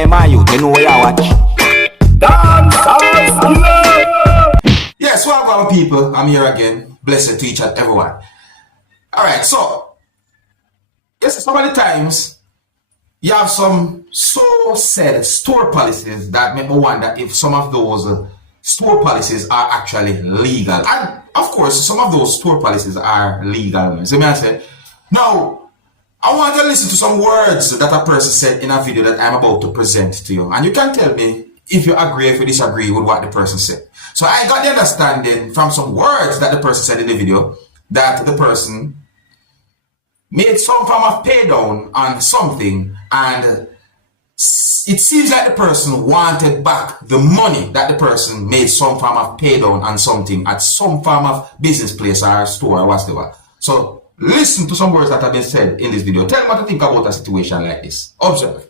Hey man, you know where you watch. Dancehall skilla. Yes, welcome people. I'm here again. Blessed to each and everyone. Alright, so yes, so many times you have some so said store policies that make me wonder if some of those store policies are actually legal. And of course, some of those store policies are legal. So I say, now I want to listen to some words that a person said in a video that I'm about to present to you. And you can tell me if you agree, if you disagree with what the person said. So I got the understanding from some words that the person said in the video that the person made some form of pay down on something, and it seems like the person wanted back the money that the person made some form of pay down on something at some form of business place or store or whatever. So listen to some words that have been said in this video. Tell me what to think about a situation like this. Observe.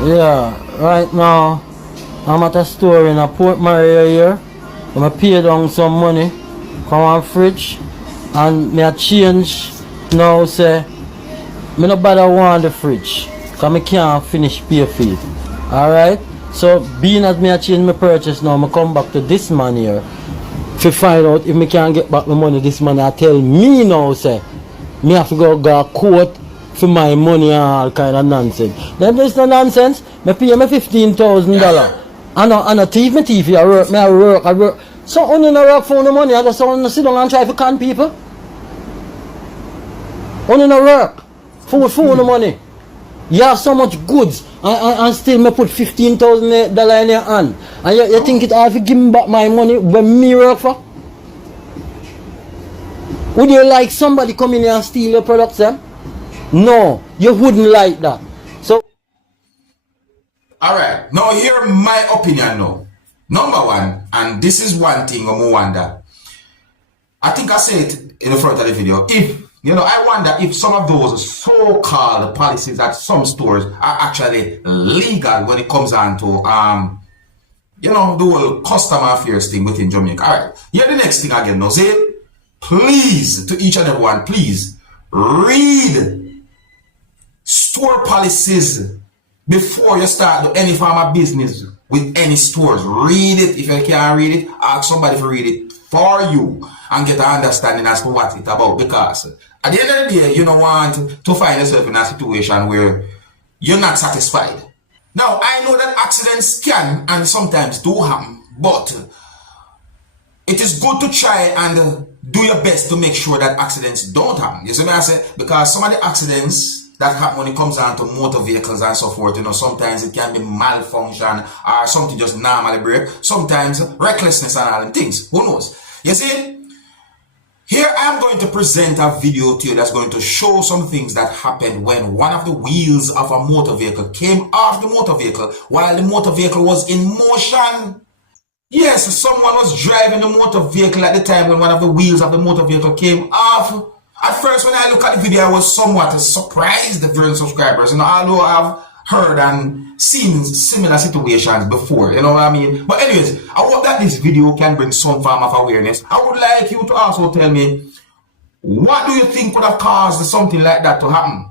Yeah, right now I'm at a store in a Port Maria here. I'm pay down some money from one fridge, and me a change now say me no bother want the fridge because I can't finish pay for it. Alright? So being as me a change my purchase now, I come back to this man here to find out if me can get back my money. This man I tell me now say me have to go a court for my money and all kind of nonsense. Then there's no nonsense. Me pay me $15,000. I no thief, me thief, I work. So only no work for the money, I just want to sit down and try to con people. Only no work for the money. You have so much goods and still me put $15,000 in your hand. And you think it hard to give me back my money when me work for? Would you like somebody come in here and steal your products then? No, you wouldn't like that. So Alright, now hear my opinion now. Number one, and this is one thing I wonder. I think I said it in the front of the video. I wonder if some of those so-called policies at some stores are actually legal when it comes on to the whole customer affairs thing within Jamaica. Alright, here the next thing again now. Say, please, to each and everyone, please read store policies before you start do any form of business with any stores. Read it. If you can't read it, ask somebody to read it for you and get an understanding as to what it's about, because at the end of the day, you don't want to find yourself in a situation where you're not satisfied. Now, I know that accidents can and sometimes do happen, but it is good to try and do your best to make sure that accidents don't happen. You see what I say? Because some of the accidents that happen when it comes down to motor vehicles and so forth, sometimes it can be malfunction or something just normally break. Sometimes recklessness and all them things. Who knows? You see? Here I'm going to present a video to you that's going to show some things that happened when one of the wheels of a motor vehicle came off the motor vehicle while the motor vehicle was in motion. Yes, someone was driving the motor vehicle at the time when one of the wheels of the motor vehicle came off. At first, when I look at the video, I was somewhat surprised, the viewing subscribers, although I've heard and seen similar situations before, you know what I mean? But anyways, I hope that this video can bring some form of awareness. I would like you to also tell me, what do you think would have caused something like that to happen?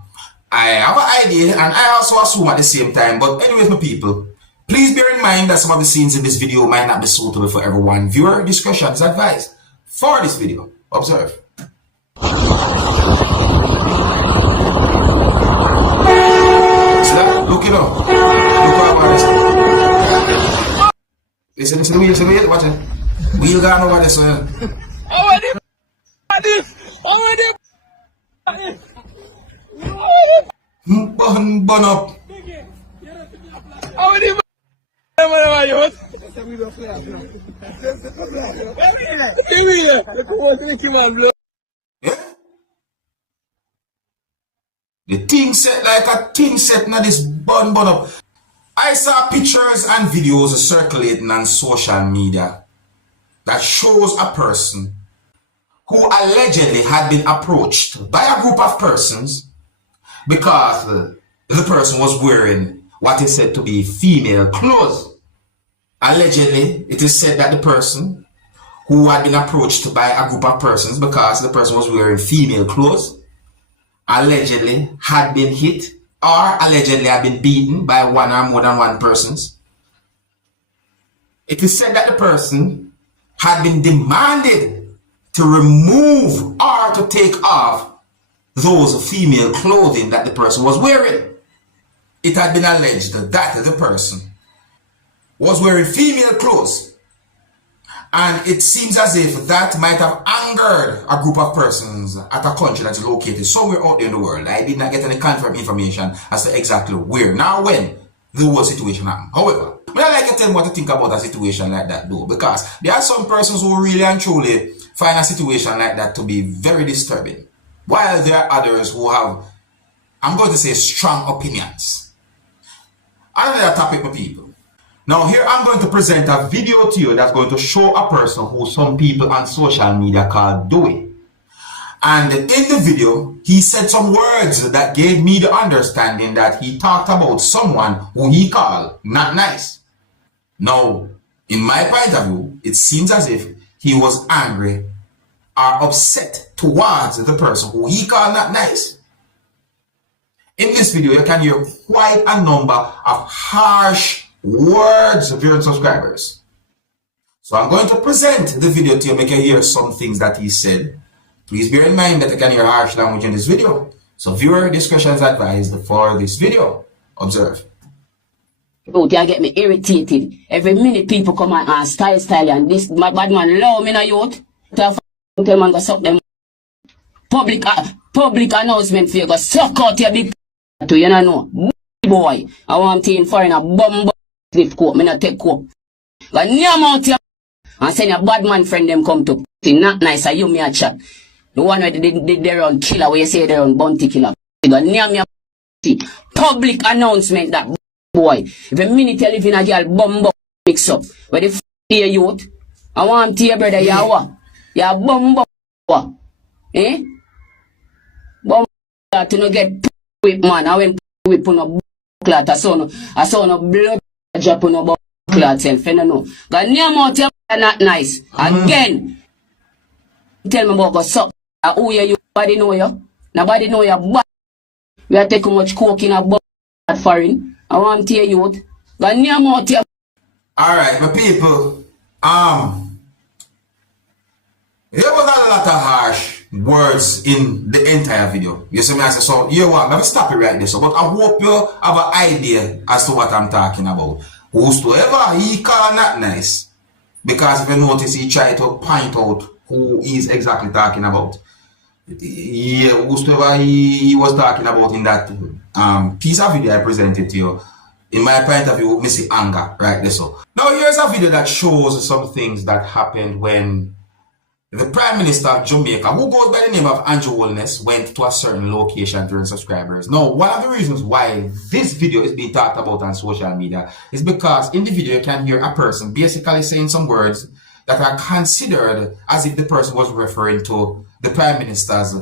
I have an idea, and I also assume at the same time, but anyways, my people, please bear in mind that some of the scenes in this video might not be suitable for everyone. Viewer discretion is advised. For this video, observe. See that? Look it up. Look how this. Listen to the wheel, watch it. Wheel gone over this one. Bun up. Yeah? The thing set like a thing set now this bun up. I saw pictures and videos circulating on social media that shows a person who allegedly had been approached by a group of persons because the person was wearing what is said to be female clothes. Allegedly, it is said that the person who had been approached by a group of persons because the person was wearing female clothes allegedly had been hit or allegedly have been beaten by one or more than one persons. It is said that the person had been demanded to remove or to take off those female clothing that the person was wearing. It had been alleged that the person was wearing female clothes. And it seems as if that might have angered a group of persons at a country that is located somewhere out there in the world. I did not get any confirmed information as to exactly where, now when the whole situation happened. However, I like to tell you what to think about a situation like that though, because there are some persons who really and truly find a situation like that to be very disturbing, while there are others who have, I'm going to say, strong opinions. Another topic, my people. Now here I'm going to present a video to you that's going to show a person who some people on social media call Dewey. And in the video, he said some words that gave me the understanding that he talked about someone who he called not nice. Now, in my point of view, it seems as if he was angry or upset towards the person who he called not nice. In this video, you can hear quite a number of harsh words of your subscribers. So I'm going to present the video to you, make you hear some things that he said. Please bear in mind that you can hear harsh language in this video. So viewer discretion is advised for this video. Observe. Oh, they get me irritated. Every minute people come and style, and this my bad man love me na youth. Tell man go suck them. Public announcement for you go suck out your big to you know. Boy, I want to in foreign a bum slip coat, me not take coat. But name out here and send your bad man friend them come to not nice, you me a chat. The one where they run killer, where you say they run bounty killer. But name your public announcement that boy. If a minute you live in a girl bum mix up, where the your youth, I want to your brother, you what? You bum what? Eh? Bum to no get whip man, I went whip on a clot, I saw no blood drop on a clot self, you know. But name out your not nice. Again, tell me about go suck. Who you nobody know you? Nobody know you bad. We are taking much coke in a butt foreign. I want to hear you. But name out your. Alright, my people. There was a lot of harsh words in the entire video. You see me, I say, so you know what, let me stop it right there. So, but I hope you have an idea as to what I'm talking about. Whosoever he call not nice, because if you notice, he tried to point out who he's exactly talking about. Yeah, whosoever he was talking about in that piece of video I presented to you, in my point of view, me see anger right there. So now here's a video that shows some things that happened when the Prime Minister of Jamaica, who goes by the name of Andrew Holness, went to a certain location during subscribers. Now, one of the reasons why this video is being talked about on social media is because in the video you can hear a person basically saying some words that are considered as if the person was referring to the Prime Minister's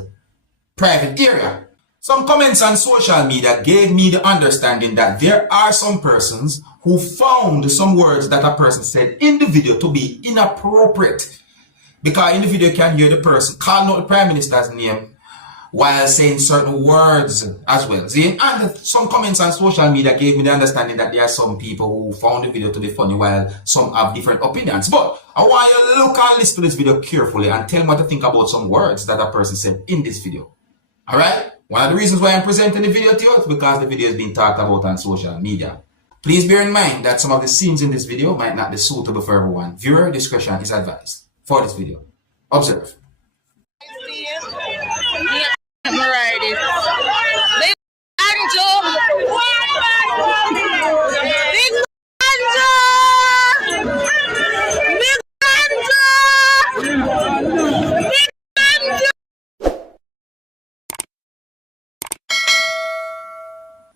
private area. Some comments on social media gave me the understanding that there are some persons who found some words that a person said in the video to be inappropriate. Because in the video you can hear the person calling out the Prime Minister's name while saying certain words as well. See? And some comments on social media gave me the understanding that there are some people who found the video to be funny while some have different opinions. But I want you to look and listen to this video carefully and tell me what to think about some words that a person said in this video. Alright? One of the reasons why I'm presenting the video to you is because the video is being talked about on social media. Please bear in mind that some of the scenes in this video might not be suitable for everyone. Viewer discretion is advised for this video. Observe.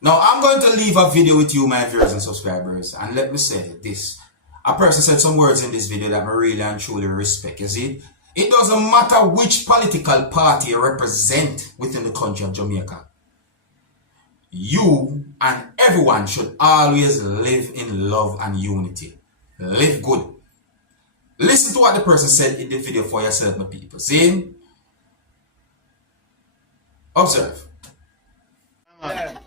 Now I'm going to leave a video with you, my viewers and subscribers, and let me say this. A person said some words in this video that I really and truly respect. You see, it doesn't matter which political party you represent within the country of Jamaica. You and everyone should always live in love and unity. Live good. Listen to what the person said in the video for yourself, my people. See? Observe.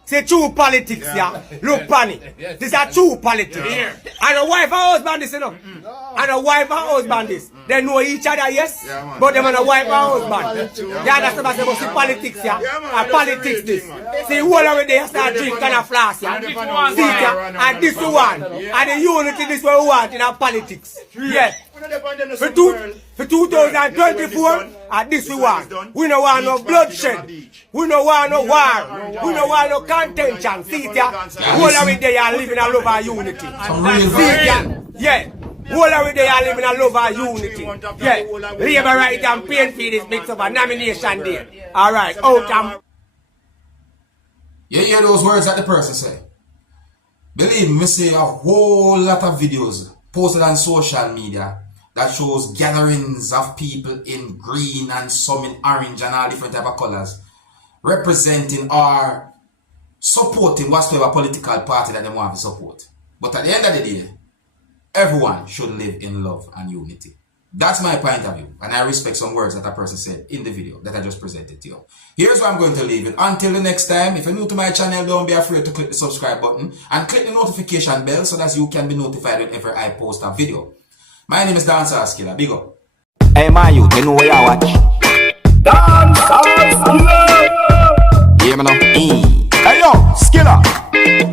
say true politics, yeah. Look, Panny. This is true politics. And a wife and husband this, you know. And a wife and husband this. They know each other, yes. But them and a wife and husband. Yeah, that's what I say about see politics, yeah. And politics this. See, who already there start drink and a flask, yeah. See, yeah. And this one. And the unity this what we want in our politics. Yeah. For 2024, and this we want. We don't want no bloodshed. We don't want no war. We don't want no contention. See it, yeah. All of it they are living a love and unity. See it, yeah. Yeah. All of it they are living a love and unity. Yeah. Labor right and pain for this mix up a nomination day. Alright, out. You hear those words that the person say? Believe me, see a whole lot of videos posted on social media that shows gatherings of people in green and some in orange and all different type of colors representing or supporting whatever political party that they want to support. But at the end of the day, everyone should live in love and unity. That's my point of view, and I respect some words that a person said in the video that I just presented to you. Here's where I'm going to leave it. Until the next time, if you're new to my channel, don't be afraid to click the subscribe button and click the notification bell so that you can be notified whenever I post a video. My name is Dancehall Skilla. Big up. Hey, my youth, you know where you watch. Dancehall Skilla. Yeah, man. Hey, yo, Skilla.